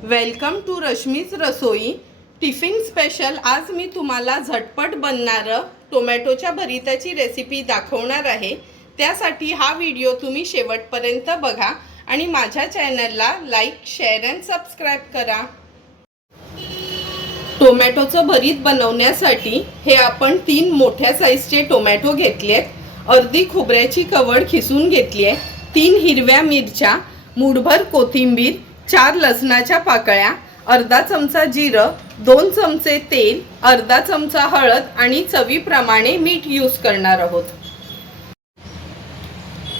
Welcome to रश्मीच Rasoi. Tiffin special आज मी तुम्हाला झटपट बनणारं टोमॅटोच्या भरिताची रेसिपी दाखवणार आहे. त्यासाठी हा व्हिडिओ तुम्ही शेवटपर्यंत बघा आणि माझ्या चॅनलला लाईक शेअर अँड सबस्क्राईब करा. टोमॅटोचं भरीत बनवण्यासाठी हे आपण तीन मोठ्या साईजचे टोमॅटो घेतले आहेत अर्धी खोबऱ्याची कवड खिसून घेतली आहे तीन हिरव्या मिरच्या मुठभर कोथिंबीर चार लसणाच्या पाकळ्या अर्धा चमचा जिरं दोन चमचे तेल अर्धा चमचा हळद आणि चवीप्रमाणे मीठ यूज करणार आहोत.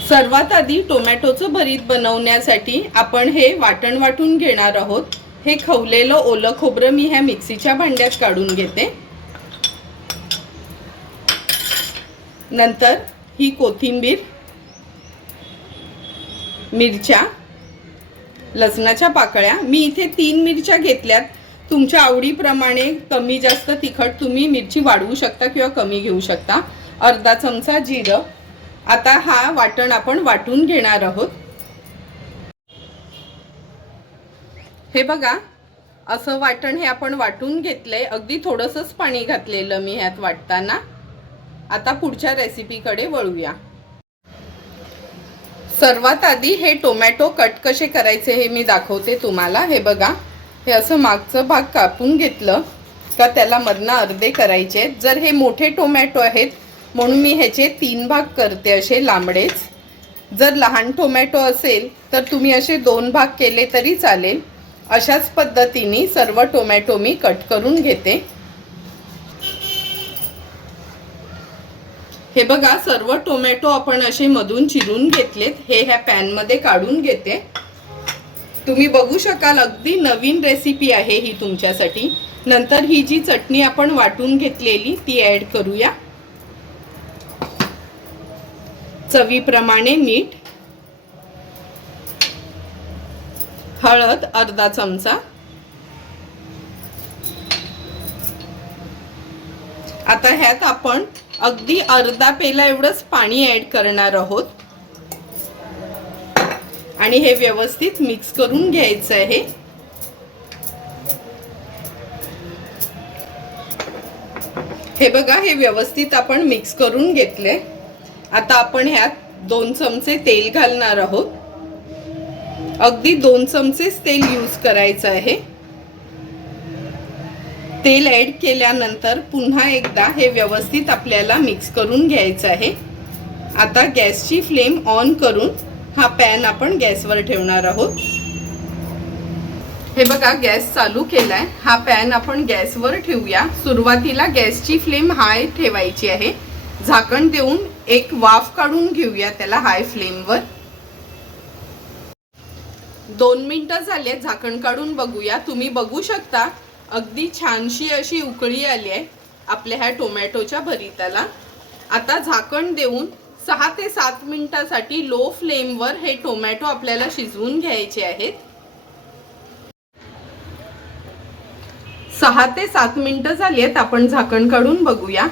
सर्वात आधी टोमॅटोचं भरीत बनवण्यासाठी आपण हे वाटण वाटून घेणार आहोत. हे खवलेलं ओलं खोबरं मी ह्या मिक्सीच्या भांड्यात काढून घेते. नंतर ही कोथिंबीर मिरच्या लसणाच्या पाकळ्या. मी इथे तीन मिरच्या घेतल्यात. तुमच्या आवडीप्रमाणे कमी जास्त तिखट तुम्ही मिरची वाढवू शकता किंवा कमी घेऊ शकता. अर्धा चमचा जिरं. आता हा वाटण आपण वाटून घेणार आहोत. हे बघा असं वाटण हे आपण वाटून घेतलंय. अगदी थोडंसंच पाणी घातलेलं मी ह्यात वाटताना. आता पुढच्या रेसिपीकडे वळूया. सर्वात आधी हे टोमॅटो कट कसे करायचे हे मी दाखवते तुम्हाला. हे बघा हे असं मागचं भाग कापून घेतलं का त्याला मधनं अर्धे करायचे. आहेत जर हे मोठे टोमॅटो आहेत म्हणून मी ह्याचे तीन भाग करते असे लांबडेच. जर लहान टोमॅटो असेल तर तुम्ही असे दोन भाग केले तरी चालेल. अशाच पद्धतीने सर्व टोमॅटो मी कट करून घेते. हे बघा सर्व टोमॅटो आपण असे मधून चिरून घेतलेत. हे ह्या पॅनमध्ये काढून घेते. तुम्ही बघू शकाल अगदी नवीन रेसिपी आहे ही तुमच्यासाठी. नंतर ही जी चटणी आपण वाटून घेतलेली ती ॲड करूया. चवीप्रमाणे मीठ हळद अर्धा चमचा. आता ह्यात आपण अगदी अर्धा पेला एवढंच पाणी ऍड करणार आहोत. आणि हे व्यवस्थित मिक्स करून घ्यायचं आहे. हे बघा हे व्यवस्थित आपण मिक्स करून घेतले आता आपण ह्यात दोन चमचे तेल घालणार आहोत. अगदी दोन चमचेच तेल यूज करायचं आहे. तेल ऍड केल्यानंतर पुन्हा एकदा हे व्यवस्थित आपल्याला मिक्स करून घ्यायचं आहे. आता गॅसची फ्लेम ऑन करून हा पॅन आपण गॅसवर ठेवणार आहोत. हे बघा गॅस चालू केलाय. हा पॅन आपण गॅसवर ठेवूया. सुरुवातीला गॅसची फ्लेम हाय ठेवायची आहे. झाकण देऊन एक वाफ काढून घेऊया त्याला हाय फ्लेमवर. दोन मिनटं झाले झाकण काढून बघूया. तुम्ही बघू शकता अगदी छानशी अशी उकळी आली आहे आपल्या ह्या टोमॅटोच्या भरिताला. आता झाकण देऊन सहा ते सात मिनिटासाठी लो फ्लेमवर हे टोमॅटो आपल्याला शिजवून घ्यायचे आहेत. सहा ते सात मिनटं झाली आहेत आपण झाकण काढून बघूया.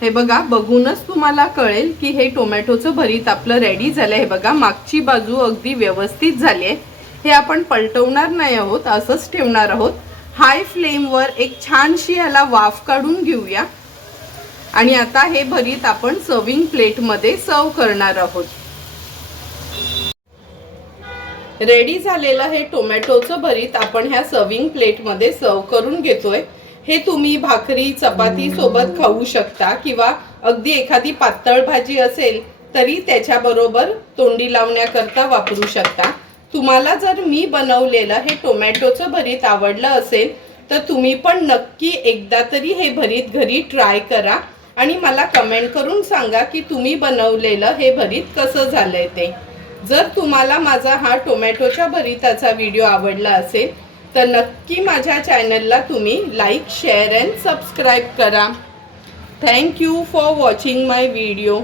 हे बघा बघूनच तुम्हाला कळेल की हे टोमॅटोचं भरीत आपलं रेडी झालं हे बघा मागची बाजू अगदी व्यवस्थित झाली आहे. हे आपण पलटवणार नाही आहोत असंच ठेवणार आहोत. हाय फ्लेमवर एक छानशी याला वाफ काढून घेऊया. आणि आता हे भरीत आपण सर्विंग प्लेटमध्ये सर्व करणार आहोत. रेडी झालेलं हे टोमॅटोचं भरीत आपण ह्या सर्विंग प्लेटमध्ये सर्व करून घेतोय. हे तुम्ही भाकरी चपाती सोबत खाऊ शकता किंवा अगदी एखादी पातळ भाजी असेल तरी त्याच्याबरोबर तोंडी लावण्याकरता वापरू शकता. तुम्हाला जर मी बनवलेलं हे टोमॅटोचं भरीत आवडलं असेल तर तुम्ही पण नक्की एकदा तरी हे भरीत घरी ट्राय करा आणि मला कमेंट करून सांगा की तुम्ही बनवलेलं हे भरीत कसं झालंय ते. जर तुम्हाला माझा हा टोमॅटोच्या भरीताचा व्हिडिओ आवडला असेल तर नक्की माझ्या चॅनलला तुम्ही लाईक शेअर अँड सबस्क्राईब करा. Thank you for watching my video